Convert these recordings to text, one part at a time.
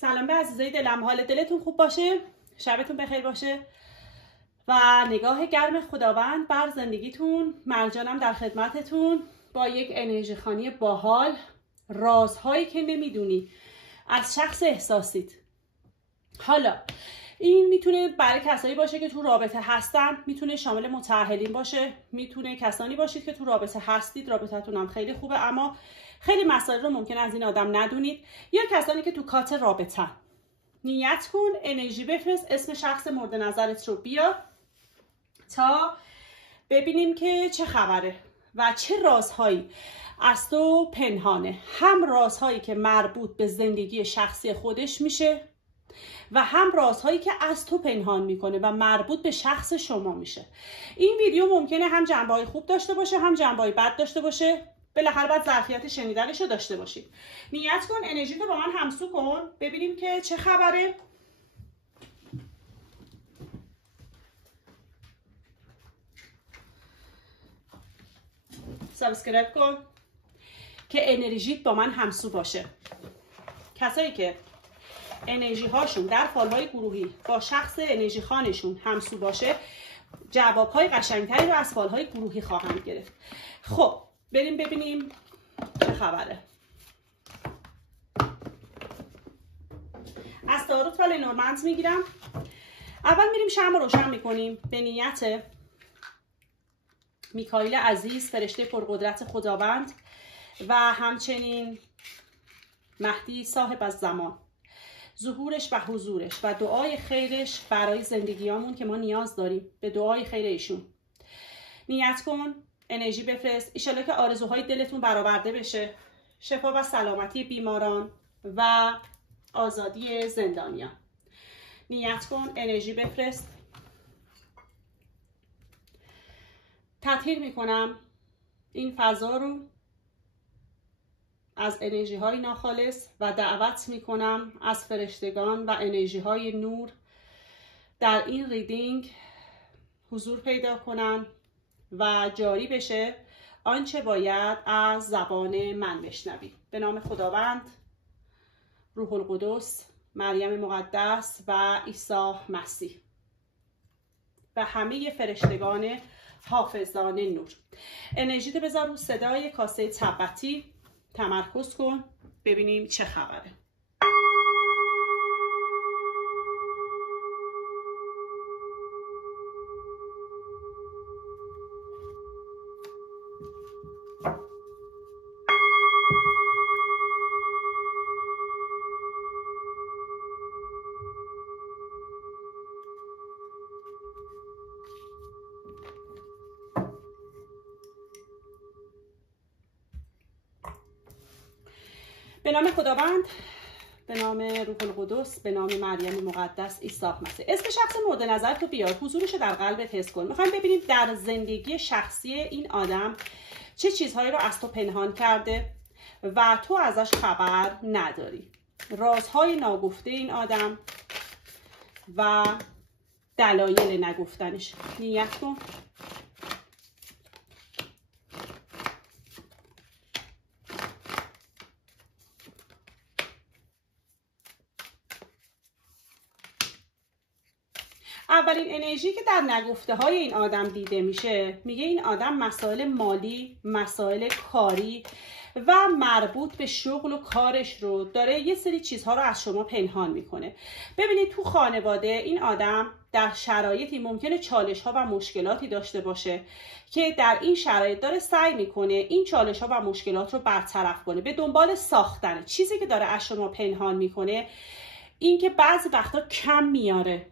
سلام به عزیزای دلم، حال دلتون خوب باشه، شبتون بخیر باشه و نگاه گرم خداوند بر زندگیتون. مرجانم در خدمتتون با یک انرژی خوانی باحال، رازهایی که نمیدونی از شخص احساسیت. حالا این میتونه برای کسایی باشه که تو رابطه هستن، میتونه شامل متأهلین باشه، میتونه کسانی باشید که تو رابطه هستید، رابطتون هم خیلی خوبه اما خیلی مسائل رو ممکن از این آدم ندونید، یا کسانی که تو کات رابطه. نیت کن، انرژی بفرست، اسم شخص مورد نظرت رو بیار تا ببینیم که چه خبره و چه رازهایی از تو پنهانه. هم رازهایی که مربوط به زندگی شخصی خودش میشه و هم رازهایی که از تو پنهان میکنه و مربوط به شخص شما میشه. این ویدیو ممکنه هم جنبه‌های خوب داشته باشه هم جنبه‌های بد داشته باشه، بالاخره باید ظرفیت شنیدنش رو داشته باشید. نیت کن، انرژی رو با من همسو کن، ببینیم که چه خبره. سابسکرایب کن که انرژیت با من همسو باشه. کسایی که انرژی هاشون در فالهای گروهی با شخص انرژی خانشون همسو باشه، جوابهای قشنگتری رو از فالهای گروهی خواهند گرفت. خب بریم ببینیم چه خبره. از تاروت و لنورمند میگیرم. اول میریم شمع رو روشن میکنیم به نیت میکائیل عزیز، فرشته پرقدرت خداوند و همچنین مهدی صاحب الزمان، ظهورش و حضورش و دعای خیرش برای زندگیامون که ما نیاز داریم به دعای خیر ایشون. نیت کن، انرژی بفرست، ایشالا که آرزوهای دلتون برآورده بشه، شفا و سلامتی بیماران و آزادی زندانیان. نیت کن، انرژی بفرست. تطهیر میکنم این فضا رو از انرژی های ناخالص و دعوت میکنم از فرشتگان و انرژی های نور در این ریدینگ حضور پیدا کنن و جاری بشه آنچه باید از زبان من بشنوید. به نام خداوند، روح القدس، مریم مقدس و عیسی مسیح و همه فرشتگان حافظان نور. انرژی رو بذار رو صدای کاسه تبتی، تمرکز کن ببینیم چه خبره. به نام خداوند، به نام روح القدس، به نام مریم مقدس، عیسی مسیح. اسم شخص مورد نظر تو بیار، حضورش رو در قلبت حس کن. میخوایم ببینیم در زندگی شخصی این آدم چه چیزهایی رو از تو پنهان کرده و تو ازش خبر نداری. رازهای ناگفته این آدم و دلایل نگفتنش. نیت کن. اولین انرژی که در نگفته های این آدم دیده میشه، میگه این آدم مسائل مالی، مسائل کاری و مربوط به شغل و کارش رو داره یه سری چیزها رو از شما پنهان میکنه. ببینید تو خانواده این آدم در شرایطی ممکنه چالش ها و مشکلاتی داشته باشه که در این شرایط داره سعی میکنه این چالش ها و مشکلات رو برطرف کنه، به دنبال ساختن چیزی که داره از شما پنهان میکنه. این که بعضی وقتا کم میاره.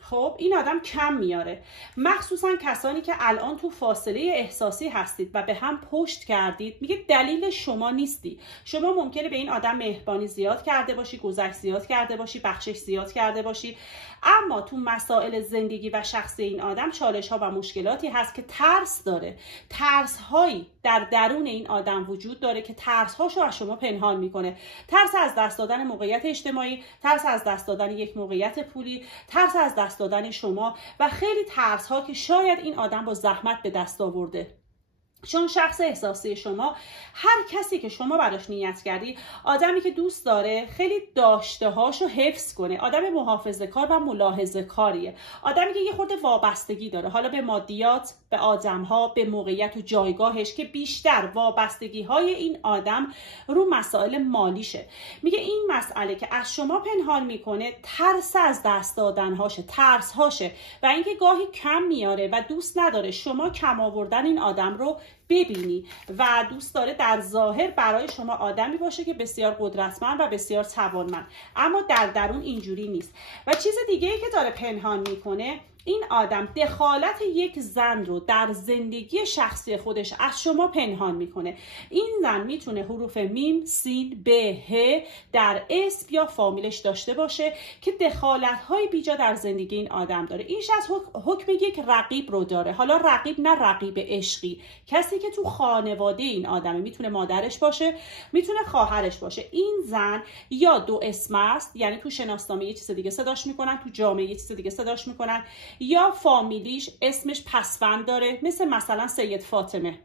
خب این آدم کم میاره، مخصوصا کسانی که الان تو فاصله احساسی هستید و به هم پشت کردید. میگه دلیل شما نیستی. شما ممکنه به این آدم مهربانی زیاد کرده باشی، گذشت زیاد کرده باشی، بخشش زیاد کرده باشی، اما تو مسائل زندگی و شخصی این آدم چالش ها و مشکلاتی هست که ترس داره. ترس هایی در درون این آدم وجود داره که ترس هاشو از شما پنهان میکنه. ترس از دست دادن موقعیت اجتماعی، ترس از دست دادن یک موقعیت پولی، ترس از دست دادن شما و خیلی ترس ها که شاید این آدم با زحمت به دست آورده. چون شخص احساسی شما، هر کسی که شما براش نیت کردی، آدمی که دوست داره خیلی داشته هاشو حفظ کنه، آدم محافظه کار و ملاحظه کاریه، آدمی که یه خورده وابستگی داره، حالا به مادیات، به آدمها، به موقعیت و جایگاهش، که بیشتر وابستگی های این آدم رو مسائل مالیشه. میگه این مسئله که از شما پنهان میکنه ترس از دست دادن هاشه، ترس هاشه، و اینکه گاهی کم میاره و دوست نداره شما کم آوردن این آدم رو ببینی و دوست داره در ظاهر برای شما آدمی باشه که بسیار قدرتمند و بسیار توانمند، اما در درون اینجوری نیست. و چیز دیگه ای که داره پنهان میکنه، این آدم دخالت یک زن رو در زندگی شخصی خودش از شما پنهان میکنه. این زن میتونه حروف میم، سین، ب، ه در اسم یا فامیلش داشته باشه که دخالت های بیجا در زندگی این آدم داره. این شخص حکم یک رقیب رو داره. حالا رقیب نه رقیب عشقی، کسی که تو خانواده این آدمه، میتونه مادرش باشه، میتونه خواهرش باشه. این زن یا دو اسم است، یعنی تو شناسنامه یه چیز دیگه صداش میکنن، تو جامعه یه چیز دیگه صداش میکنن، یا فامیلیش اسمش پسوند داره، مثلا سید فاطمه،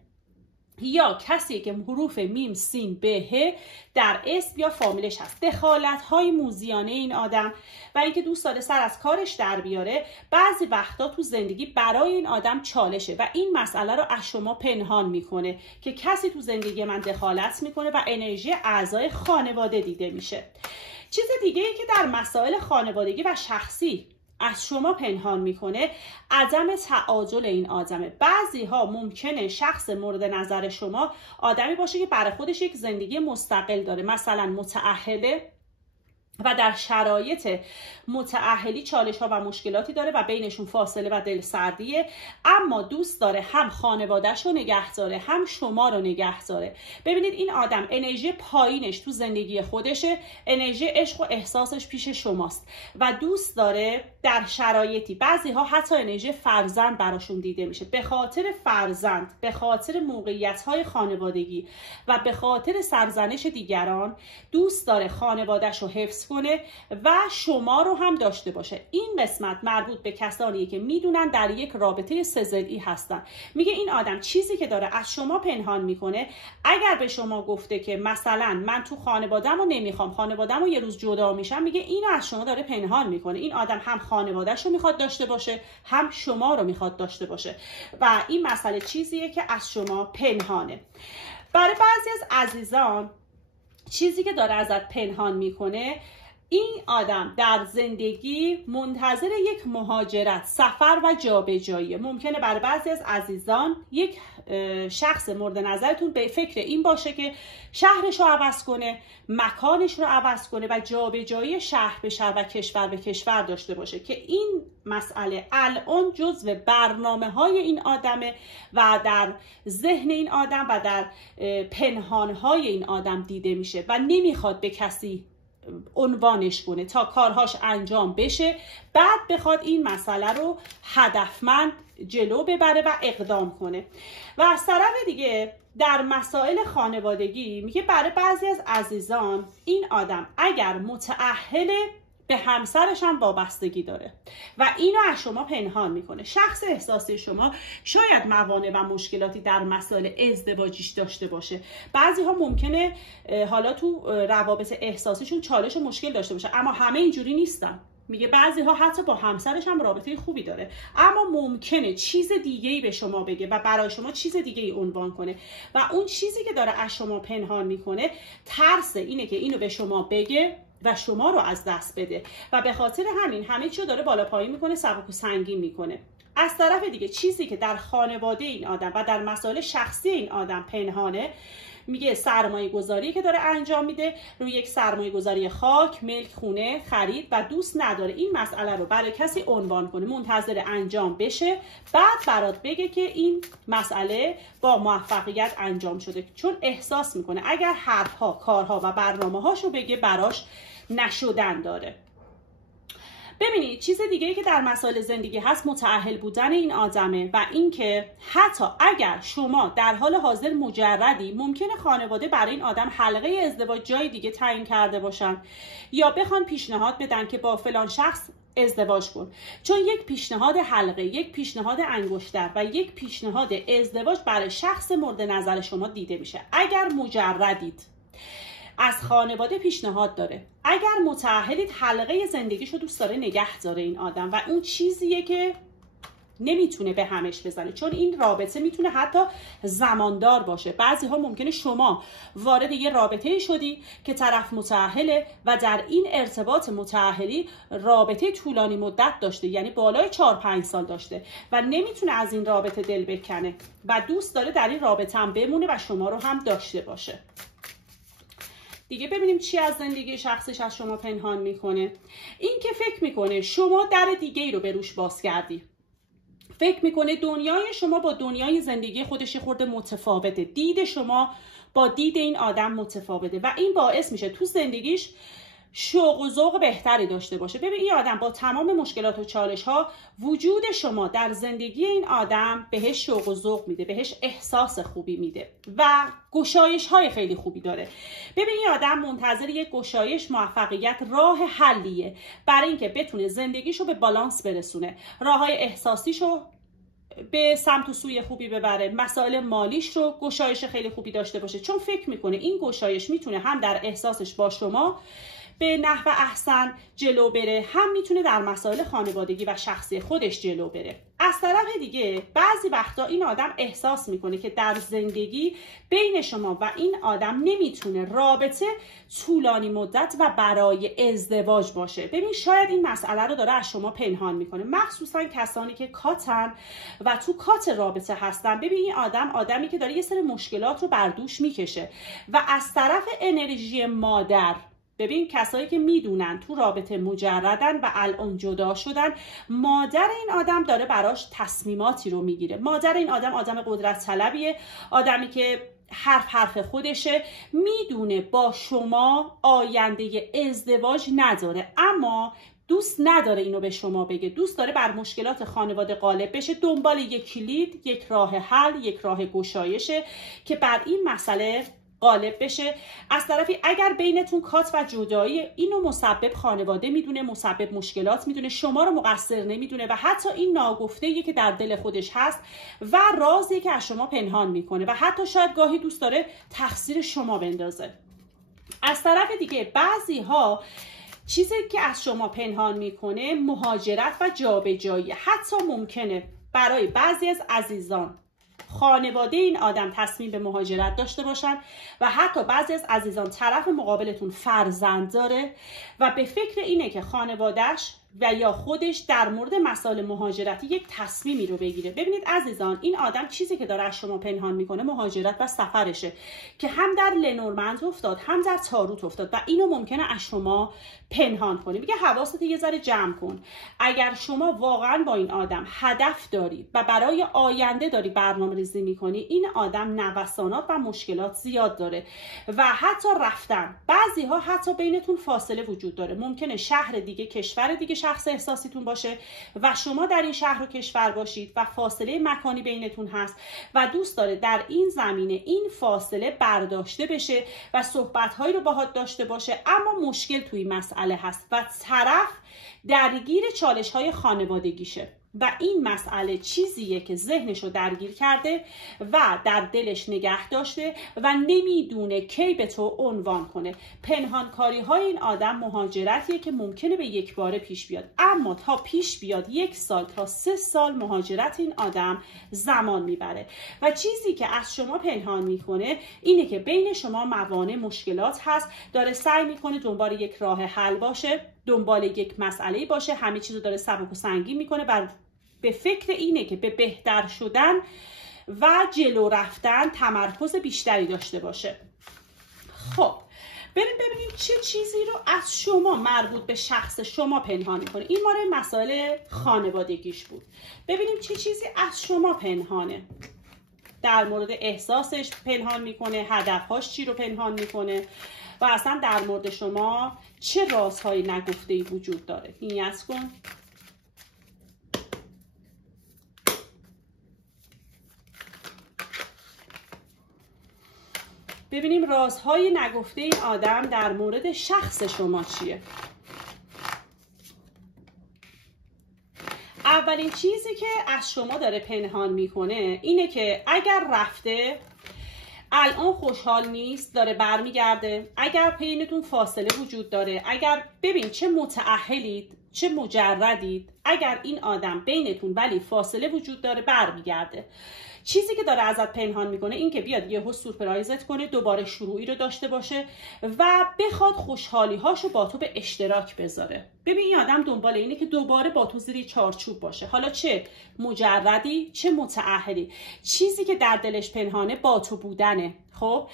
یا کسی که حروف میم، سین، ب، ه در اسم یا فامیلش هست. دخالت‌های موذیانه این آدم و اینکه دوست داره سر از کارش در بیاره، بعضی وقتا تو زندگی برای این آدم چالشه و این مسئله رو از شما پنهان میکنه که کسی تو زندگی من دخالت میکنه و انرژی اعضای خانواده دیده میشه. چیز دیگه ای که در مسائل خانوادگی و شخصی از شما پنهان میکنه، عدم تعادل این آدمه. بعضی ها ممکنه شخص مورد نظر شما آدمی باشه که برای خودش یک زندگی مستقل داره، مثلا متأهله و در شرایط متأهلی چالش ها و مشکلاتی داره و بینشون فاصله و دلسردیه، اما دوست داره هم خانواده‌شو نگه داره هم شما رو نگه داره. ببینید این آدم انرژی پایینش تو زندگی خودشه، انرژی عشق و احساسش پیش شماست و دوست داره در شرایطی، بعضی ها حتی انرژی فرزند براشون دیده میشه، به خاطر فرزند، به خاطر موقعیت های خانوادگی و به خاطر سرزنش دیگران دوست داره خانواده‌شو حفظ کنه و شما رو هم داشته باشه. این قسمت مربوط به کسانیه که میدونن در یک رابطه سه‌ضلعی هستن. میگه این آدم چیزی که داره از شما پنهان میکنه، اگر به شما گفته که مثلا من تو خانواده‌مو رو نمیخوام، خانواده‌مو یه روز جدا میشم، میگه اینو از شما داره پنهان میکنه. این آدم هم خانواده‌شو میخواد داشته باشه هم شما رو میخواد داشته باشه و این مسئله چیزیه که از شما پنهانه. برای بعضی از عزیزان چیزی که داره ازت پنهان میکنه، این آدم در زندگی منتظر یک مهاجرت، سفر و جابجایی. ممکنه برای بعضی از عزیزان یک شخص مورد نظرتون به فکر این باشه که شهرش رو عوض کنه، مکانش رو عوض کنه و جابجایی شهر به شهر و کشور به کشور داشته باشه، که این مسئله الان جزو برنامه‌های این آدمه و در ذهن این آدم و در پنهان‌های این آدم دیده میشه و نمیخواد به کسی عنوانش کنه تا کارهاش انجام بشه، بعد بخواد این مسئله رو هدفمند جلو ببره و اقدام کنه. و از طرف دیگه در مسائل خانوادگی میگه برای بعضی از عزیزان این آدم اگر متأهله به همسرش هم وابستگی داره و اینو از شما پنهان میکنه. شخص احساسی شما شاید موانع و مشکلاتی در مسائل ازدواجیش داشته باشه. بعضی ها ممکنه حالا تو روابط احساسیشون چالش و مشکل داشته باشه، اما همه اینجوری نیستن. میگه بعضی ها حتی با همسرش هم رابطه خوبی داره، اما ممکنه چیز دیگه‌ای به شما بگه و برای شما چیز دیگه‌ای عنوان کنه و اون چیزی که داره از شما پنهان میکنه ترس اینه که اینو به شما بگه و شما رو از دست بده و به خاطر همین همه چیو داره بالا پایین میکنه، سبک و سنگین میکنه. از طرف دیگه چیزی که در خانواده این آدم و در مسائل شخصی این آدم پنهانه، میگه سرمایه گذاری که داره انجام میده روی یک سرمایه گذاری خاک، ملک، خونه، خرید و دوست نداره این مسئله رو برای کسی عنوان کنه، منتظر انجام بشه بعد برات بگه که این مسئله با موفقیت انجام شده، چون احساس میکنه اگر حرفها، کارها و برنامه‌هاشو بگه براش نشدن داره. ببینید چیز دیگه ای که در مسائل زندگی هست متأهل بودن این آدمه و اینکه حتی اگر شما در حال حاضر مجردی، ممکنه خانواده برای این آدم حلقه ازدواج جای دیگه تعیین کرده باشن یا بخوان پیشنهاد بدن که با فلان شخص ازدواج کن. چون یک پیشنهاد حلقه، یک پیشنهاد انگشتر و یک پیشنهاد ازدواج برای شخص مورد نظر شما دیده میشه. اگر مجردید، از خانواده پیشنهاد داره، اگر متأهلید، حلقه زندگیشو دوست داره نگه داره این آدم و اون چیزیه که نمیتونه به همش بزنه، چون این رابطه میتونه حتی زماندار باشه. بعضی ها ممکنه شما وارد یه رابطه شدی که طرف متأهله و در این ارتباط متأهلی رابطه طولانی مدت داشته، یعنی بالای 4-5 سال داشته و نمیتونه از این رابطه دل بکنه و دوست داره در این رابطه هم بمونه و شما رو هم داشته باشه. دیگه ببینیم چی از زندگی شخصش از شما پنهان میکنه. این که فکر میکنه شما در دیگه ای رو به روش باز کردی، فکر میکنه دنیای شما با دنیای زندگی خودش خورده متفاوته، دید شما با دید این آدم متفاوته و این باعث میشه تو زندگیش شوق و ذوق بهتری داشته باشه. ببین این آدم با تمام مشکلات و چالش ها، وجود شما در زندگی این آدم بهش شوق و ذوق میده، بهش احساس خوبی میده و گشایش های خیلی خوبی داره. ببین این آدم منتظر یک گشایش، موفقیت، راه حلیه برای اینکه بتونه زندگیشو به بالانس برسونه، راه های احساسیشو به سمت و سوی خوبی ببره، مسائل مالیش رو گشایش خیلی خوبی داشته باشه، چون فکر میکنه این گشایش میتونه هم در احساسش با شما به نحو احسن جلو بره، هم میتونه در مسائل خانوادگی و شخصی خودش جلو بره. از طرف دیگه بعضی وقتا این آدم احساس میکنه که در زندگی بین شما و این آدم نمیتونه رابطه طولانی مدت و برای ازدواج باشه. ببین شاید این مسئله رو داره از شما پنهان میکنه، مخصوصا کسانی که کاتن و تو کات رابطه هستن. ببین این آدمی که داره یه سری مشکلات رو بر دوش میکشه و از طرف انرژی مادر، ببین کسایی که میدونن تو رابطه مجردن و الان جدا شدن، مادر این آدم داره براش تصمیماتی رو میگیره. مادر این آدم قدرت طلبیه، آدمی که حرف خودشه، میدونه با شما آینده ازدواج نداره، اما دوست نداره اینو به شما بگه، دوست داره بر مشکلات خانواده غالب بشه، دنبال یک کلید، یک راه حل، یک راه گشایشه که بر این مسئله غالب بشه. از طرفی اگر بینتون کات و جدایی، اینو مسبب خانواده میدونه، مسبب مشکلات میدونه، شما رو مقصر نمیدونه و حتی این ناگفته‌ایه که در دل خودش هست و رازی که از شما پنهان میکنه و حتی شاید گاهی دوست داره تقصیر شما بندازه. از طرف دیگه بعضی ها چیزی که از شما پنهان میکنه مهاجرت و جابجایی. حتی ممکنه برای بعضی از عزیزان خانواده این آدم تصمیم به مهاجرت داشته باشن و حتی بعضی از عزیزان طرف مقابلتون فرزند داره و به فکر اینه که خانوادهش و یا خودش در مورد مسائل مهاجرتی یک تصمیمی رو بگیره. ببینید عزیزان، این آدم چیزی که داره از شما پنهان میکنه مهاجرت و سفرشه که هم در لنورمند افتاد، هم در تاروت افتاد و اینو ممکنه از شما پنهان کنه. میگه حواست یه ذره جمع کن. اگر شما واقعا با این آدم هدف داری و برای آینده داری برنامه‌ریزی میکنی، این آدم نوسانات و مشکلات زیاد داره و حتی رفتن. بعضی ها حتی بینتون فاصله وجود داره، ممکنه شهر دیگه، کشور دیگه شخص احساسیتون باشه و شما در این شهر و کشور باشید و فاصله مکانی بینتون هست و دوست داره در این زمینه این فاصله برداشته بشه و صحبت‌هایی رو باهات داشته باشه، اما مشکل توی مسئله هست و طرف درگیر چالش‌های خانوادگیشه و این مسئله چیزیه که ذهنشو درگیر کرده و در دلش نگه داشته و نمیدونه کی به تو عنوان کنه. پنهانکاری های این آدم مهاجرتیه که ممکنه به یک باره پیش بیاد، اما تا پیش بیاد 1 سال تا 3 سال مهاجرت این آدم زمان میبره و چیزی که از شما پنهان میکنه اینه که بین شما موانع، مشکلات هست، داره سعی میکنه دنبال یک راه حل باشه، دنبال یک مسئله باشه، همه چیزو داره سبک و سنگین میکنه و به فکر اینه که به بهتر شدن و جلو رفتن تمرکز بیشتری داشته باشه. خب ببینیم چه چیزی رو از شما مربوط به شخص شما پنهان میکنه. این ماره مسائل خانوادگیش بود. ببینیم چه چیزی از شما پنهانه، در مورد احساسش پنهان میکنه، هدفهاش چی رو پنهان میکنه و اصلا در مورد شما چه رازهای نگفته‌ای وجود داره. نیت کن. ببینیم رازهای نگفته این آدم در مورد شخص شما چیه. اولین چیزی که از شما داره پنهان میکنه اینه که اگر رفته الان خوشحال نیست، داره برمیگرده، اگر بینتون فاصله وجود داره، اگر ببین چه متأهلید چه مجردید، اگر این آدم بینتون ولی فاصله وجود داره برمیگرده. چیزی که داره ازت پنهان میکنه این که بیاد یهو سورپرایزت کنه، دوباره شروعی رو داشته باشه و بخواد خوشحالی هاشو با تو به اشتراک بذاره. ببین این آدم دنبال اینه که دوباره با تو زیر چارچوب باشه، حالا چه مجردی چه متأهلی. چیزی که در دلش پنهانه با تو بودنه. خب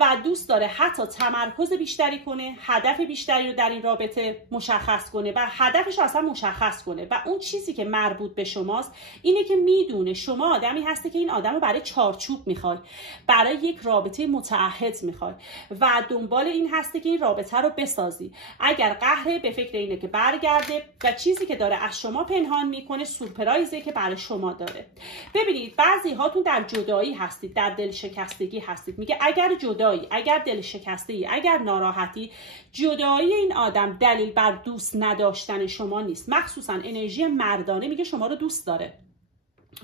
و دوست داره حتی تمرکز بیشتری کنه، هدف بیشتری رو در این رابطه مشخص کنه و هدفش رو اصلا مشخص کنه و اون چیزی که مربوط به شماست اینه که میدونه شما آدمی هستی که این آدم رو برای چارچوب میخوای، برای یک رابطه متعهد میخوای و دنبال این هستی که این رابطه رو بسازی. اگر قهره به فکر اینه که برگرده و چیزی که داره از شما پنهان میکنه سورپرایزی که برای شما داره. ببینید بعضی هاتون در جدایی هستید، در دل شکستگی هستید. میگه اگر جدایی، اگر دل شکستگی، اگر ناراحتی، جدایی این آدم دلیل بر دوست نداشتن شما نیست. مخصوصا انرژی مردانه میگه شما رو دوست داره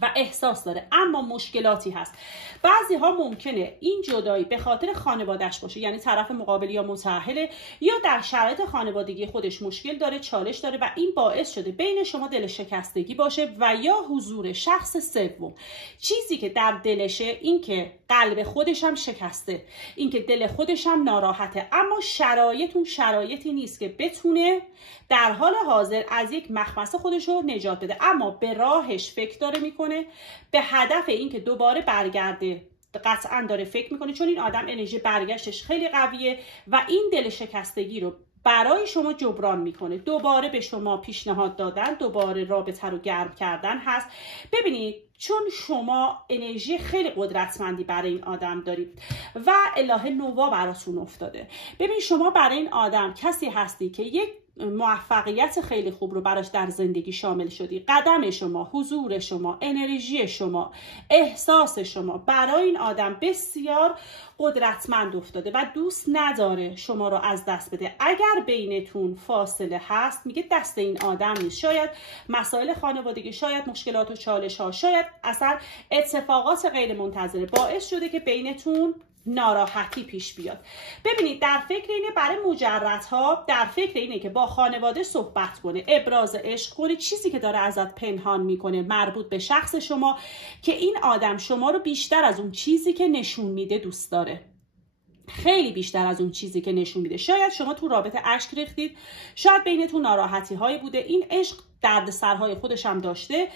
و احساس داره، اما مشکلاتی هست. بعضی ها ممکنه این جدایی به خاطر خانوادهش باشه، یعنی طرف مقابل یا متأهله یا در شرایط خانوادگی خودش مشکل داره، چالش داره و این باعث شده بین شما دل شکستگی باشه و یا حضور شخص سوم. چیزی که در دلشه این که قلب خودش هم شکسته، این که دل خودش هم ناراحته، اما شرایطی نیست که بتونه در حال حاضر از یک مخمصه خودش رو نجات بده، اما به راهش فکر داره میکنه، به هدف این که دوباره برگرده قطعا داره فکر میکنه، چون این آدم انرژی برگشتش خیلی قویه و این دل شکستگی رو برای شما جبران میکنه. دوباره به شما پیشنهاد دادن، دوباره رابطه رو گرم کردن هست. ببینید چون شما انرژی خیلی قدرتمندی برای این آدم دارید و الهه نوا براتون افتاده. ببین شما برای این آدم کسی هستی که یک موفقیت خیلی خوب رو براش در زندگی شامل شدی. قدم شما، حضور شما، انرژی شما، احساس شما برای این آدم بسیار قدرتمند افتاده و دوست نداره شما رو از دست بده. اگر بینتون فاصله هست میگه دست این آدم نیست. شاید مسائل خانوادگی، شاید مشکلات و چالش ها، شاید اصلا اتفاقات غیر منتظره باعث شده که بینتون ناراحتی پیش بیاد. ببینید در فکر اینه برای مجردها، در فکر اینه که با خانواده صحبت کنه، ابراز عشق کنه. چیزی که داره ازت پنهان میکنه مربوط به شخص شما که این آدم شما رو بیشتر از اون چیزی که نشون میده دوست داره، خیلی بیشتر از اون چیزی که نشون میده. شاید شما تو رابطه اشک ریختید، شاید بینتون ناراحتی هایی بوده، این عشق دردسرهای خودش هم داشته،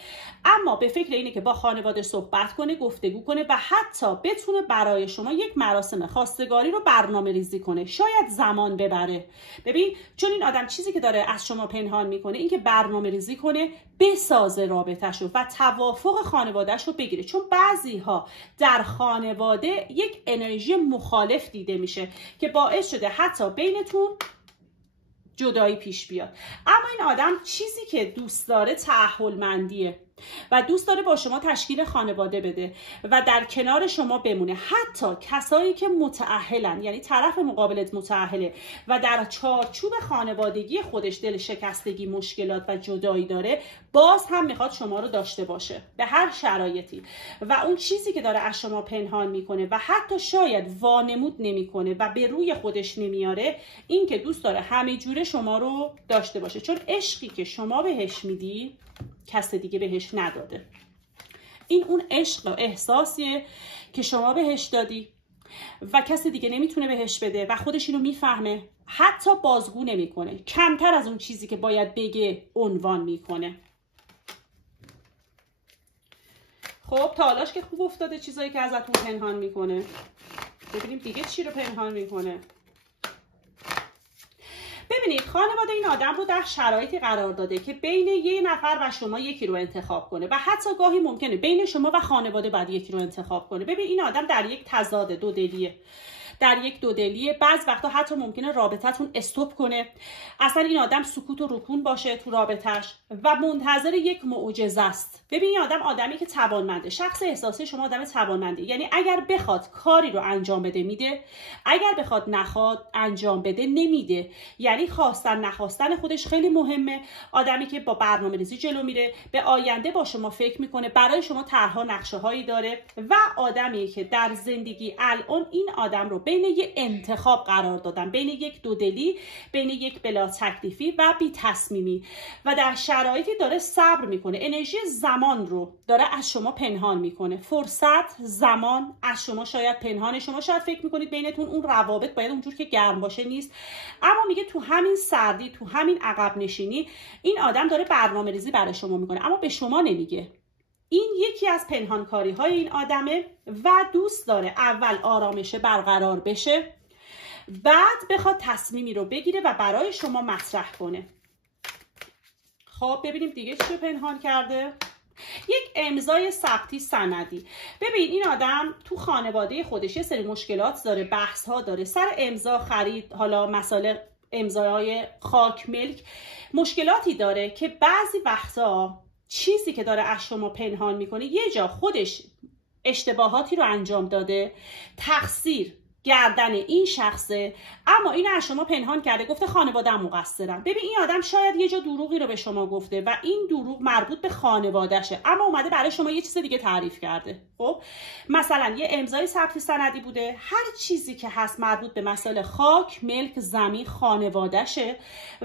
اما به فکر اینه که با خانواده صحبت کنه، گفتگو کنه و حتی بتونه برای شما یک مراسم خواستگاری رو برنامه ریزی کنه. شاید زمان ببره. ببین چون این آدم چیزی که داره از شما پنهان میکنه این که برنامه ریزی کنه، بسازه رابطه‌ش رو و توافق خانواده‌اش رو بگیره. چون بعضی ها در خانواده یک انرژی مخالف دیده میشه که باعث شده حتی بینتون جدایی پیش بیاد. اما این آدم چیزی که دوست داره تعهل‌مندیه و دوست داره با شما تشکیل خانواده بده و در کنار شما بمونه. حتی کسایی که متأهلن، یعنی طرف مقابلت متأهله و در چارچوب خانوادگی خودش دل شکستگی، مشکلات و جدایی داره، باز هم میخواد شما رو داشته باشه به هر شرایطی و اون چیزی که داره از شما پنهان میکنه و حتی شاید وانمود نمیکنه و به روی خودش نمیاره، این که دوست داره همه جوره شما رو داشته باشه. چون عشقی که شما بهش میدی کس دیگه بهش نداده. این اون عشق و احساسیه که شما بهش دادی و کس دیگه نمیتونه بهش بده و خودش اینو میفهمه، حتی بازگو نمیکنه، کمتر از اون چیزی که باید بگه عنوان میکنه. خب تالاش که خوب افتاده چیزایی که ازتون پنهان میکنه. ببینیم دیگه چی رو پنهان میکنه. ببینید خانواده این آدم رو در شرایطی قرار داده که بین یه نفر و شما یکی رو انتخاب کنه و حتی گاهی ممکنه بین شما و خانواده بعد یکی رو انتخاب کنه. ببین این آدم در یک تضاد دودلیه. در یک دودلیه. بعض وقتا حتی ممکنه رابطتون استوب کنه، اصلا این آدم سکوت و رکون باشه تو رابطش و منتظر یک معجزه است. ببین این آدم آدمی که توانمنده، شخص احساسی شما آدم توانمنده، یعنی اگر بخواد کاری رو انجام بده میده، اگر بخواد نخواد انجام بده نمیده. یعنی خواستن نخواستن خودش خیلی مهمه. آدمی که با برنامه‌ریزی جلو میره، به آینده با شما فکر میکنه، برای شما طرح‌ها نقشه هایی داره و آدمی که در زندگی الان این آدم رو بین یک انتخاب قرار دادن، بین یک دودلی، بین یک بلا تکلیفی و بی تصمیمی و در شرایطی داره صبر میکنه. انرژی زمان رو داره از شما پنهان میکنه. فرصت، زمان از شما شاید پنهانه. شما شاید فکر میکنید بینتون اون روابط باید اونجور که گرم باشه نیست، اما میگه تو همین سردی، تو همین عقب نشینی این آدم داره برنامه‌ریزی برای شما میکنه، اما به شما نمیگه. این یکی از پنهانکاری های این آدمه و دوست داره اول آرامش برقرار بشه، بعد بخواد تصمیمی رو بگیره و برای شما مطرح کنه. خب ببینیم دیگه چی پنهان کرده. یک امضای ثبتی سندی. ببین این آدم تو خانواده خودش یه سری مشکلات داره، بحث ها داره سر امضا، خرید، حالا مسائل امضای خاک، ملک، مشکلاتی داره که بعضی وقتا چیزی که داره از شما پنهان میکنه، یه جا خودش اشتباهاتی رو انجام داده، تقصیر گردن این شخصه، اما این از شما پنهان کرده، گفته خانواده‌ام مقصرم. ببین این آدم شاید یه جا دروغی رو به شما گفته و این دروغ مربوط به خانواده‌شه، اما اومده برای شما یه چیز دیگه تعریف کرده. خب مثلا یه امضای ثبت سندی بوده، هر چیزی که هست مربوط به مسائل خاک، ملک، زمین، خانواده‌شه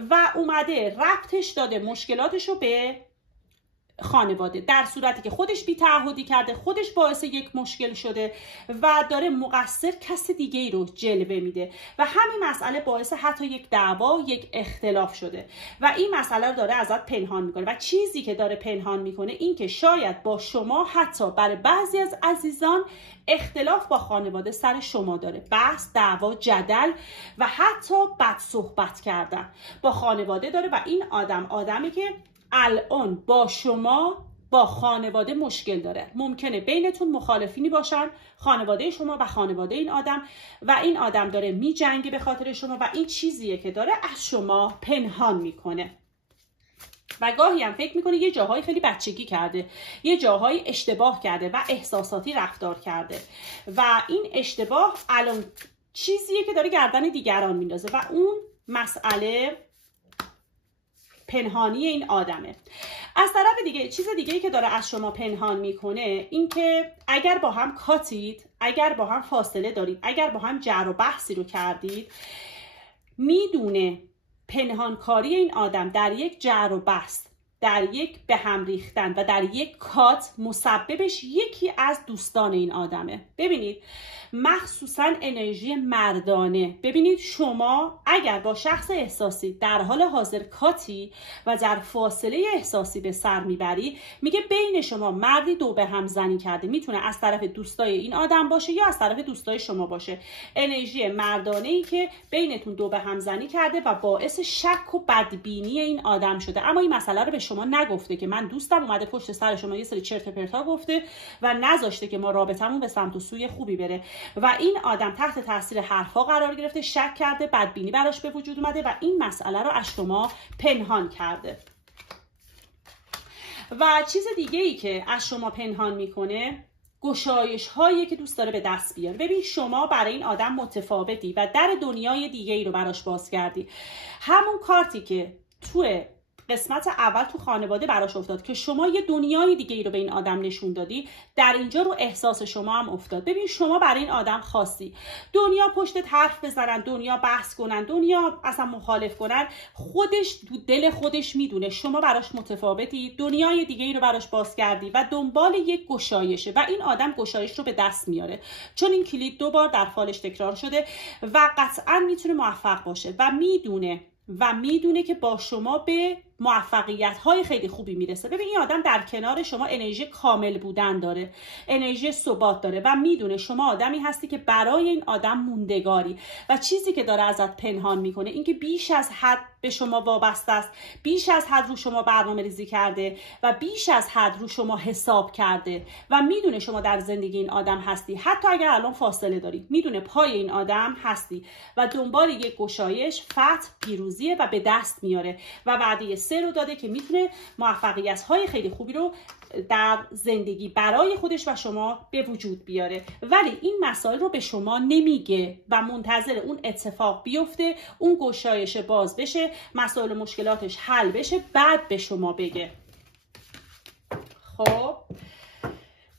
و اومده ربطش داده مشکلاتش رو به خانواده، در صورتی که خودش بی‌تعهدی کرده، خودش باعث یک مشکل شده و داره مقصر کس دیگه ای رو جلوه میده و همین مسئله باعث حتی یک دعوا، یک اختلاف شده و این مسئله رو داره ازت پنهان میکنه و چیزی که داره پنهان میکنه این که شاید با شما حتی برای بعضی از عزیزان اختلاف با خانواده سر شما داره، بحث، دعوا، جدل و حتی بد صحبت کردن با خانواده داره و این آدمی که الان با شما، با خانواده مشکل داره. ممکنه بینتون مخالفینی باشن، خانواده شما و خانواده این آدم، و این آدم داره می جنگه به خاطر شما و این چیزیه که داره از شما پنهان میکنه و گاهی هم فکر میکنه یه جاهای خیلی بچگی کرده، یه جاهای اشتباه کرده و احساساتی رفتار کرده و این اشتباه الان چیزیه که داره گردن دیگران میندازه و اون مسئله پنهانی این آدمه. از طرف دیگه چیز دیگه‌ای که داره از شما پنهان میکنه این که اگر با هم کاتید، اگر با هم فاصله دارید، اگر با هم جر و بحثی رو کردید، میدونه پنهانکاری این آدم در یک جر و بحث، در یک به هم ریختن و در یک کات مسببش یکی از دوستان این آدمه. ببینید مخصوصا انرژی مردانه، ببینید شما اگر با شخص احساسی در حال حاضر کاتی و در فاصله احساسی به سر میبری، میگه بین شما مردی دو به هم زنی کرده، میتونه از طرف دوستای این آدم باشه یا از طرف دوستای شما باشه. انرژی مردانه ای که بینتون دو به هم زنی کرده و باعث شک و بدبینی این آدم شده، اما این مسئله رو به شما نگفته که من دوستم اومده پشت سر شما یه سری چرت و پرتا گفته و نذاشته که ما رابطمون به سمت و سوی خوبی بره و این آدم تحت تاثیر حرفا قرار گرفته، شک کرده، بدبینی براش به وجود اومده و این مسئله رو از شما پنهان کرده. و چیز دیگه ای که از شما پنهان میکنه گشایش هایی که دوست داره به دست بیاره. ببین شما برای این آدم متفاوتی و در دنیای دیگه ای رو براش باز کردی. همون کارتی که توی قسمت اول تو خانواده براش افتاد که شما یه دنیای دیگه ای رو به این آدم نشون دادی، در اینجا رو احساس شما هم افتاد. ببین شما برای این آدم خاصی، دنیا پشت حرف بزنن، دنیا بحث کنن، دنیا اصلا مخالف کنن، خودش تو دل خودش میدونه شما براش متفاوتی، دنیای دیگه ای رو براش باز کردی و دنبال یک گشایشه و این آدم گشایش رو به دست میاره، چون این کلید 2 بار در فالش تکرار شده و قطعا میتونه موفق باشه و میدونه که با شما به موفقیت های خیلی خوبی میرسه. ببین این آدم در کنار شما انرژی کامل بودن داره، انرژی ثبات داره و میدونه شما آدمی هستی که برای این آدم موندگاری و چیزی که داره ازت پنهان میکنه اینکه بیش از حد به شما وابسته است، بیش از حد رو شما برنامه ریزی کرده و بیش از حد رو شما حساب کرده و میدونه شما در زندگی این آدم هستی. حتی اگر الان فاصله داری میدونه پای این آدم هستی و دنبال یک گشایش، فتح، پیروزیه و به دست میاره و وعده 3 رو داده که میتونه موفقیت های خیلی خوبی رو در زندگی برای خودش و شما به وجود بیاره. ولی این مسائل رو به شما نمیگه و منتظر اون اتفاق بیفته، اون گشایش باز بشه، مسائل و مشکلاتش حل بشه، بعد به شما بگه. خب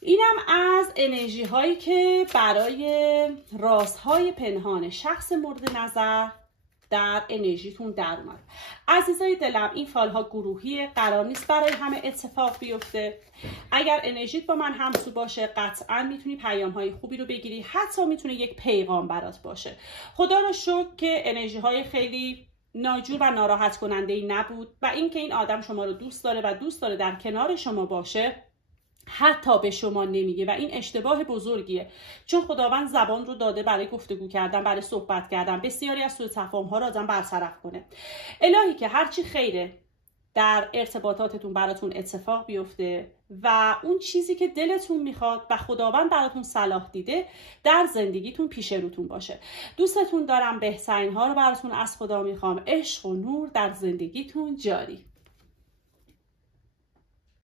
اینم از انرژی هایی که برای رازهای پنهان شخص مورد نظر در انرژیتون در اومد. عزیزای دلم، این فالها گروهیه، قرار نیست برای همه اتفاق بیفته. اگر انرژیت با من همسو باشه قطعا میتونی پیام های خوبی رو بگیری، حتی میتونه یک پیغام برات باشه. خدا رو شکر که انرژی های خیلی ناجور و ناراحت کننده ای نبود و اینکه این آدم شما رو دوست داره و دوست داره در کنار شما باشه حتی به شما نمیگه و این اشتباه بزرگیه، چون خداوند زبان رو داده برای گفتگو کردن، برای صحبت کردن، بسیاری از سوء تفاهم ها رو آدم برطرف کنه. الهی که هرچی خیره در ارتباطاتتون براتون اتفاق بیفته و اون چیزی که دلتون میخواد و خداوند براتون صلاح دیده در زندگیتون پیش روتون باشه. دوستتون دارم، بهترین ها رو براتون از خدا میخوام. عشق و نور در زندگیتون جاری.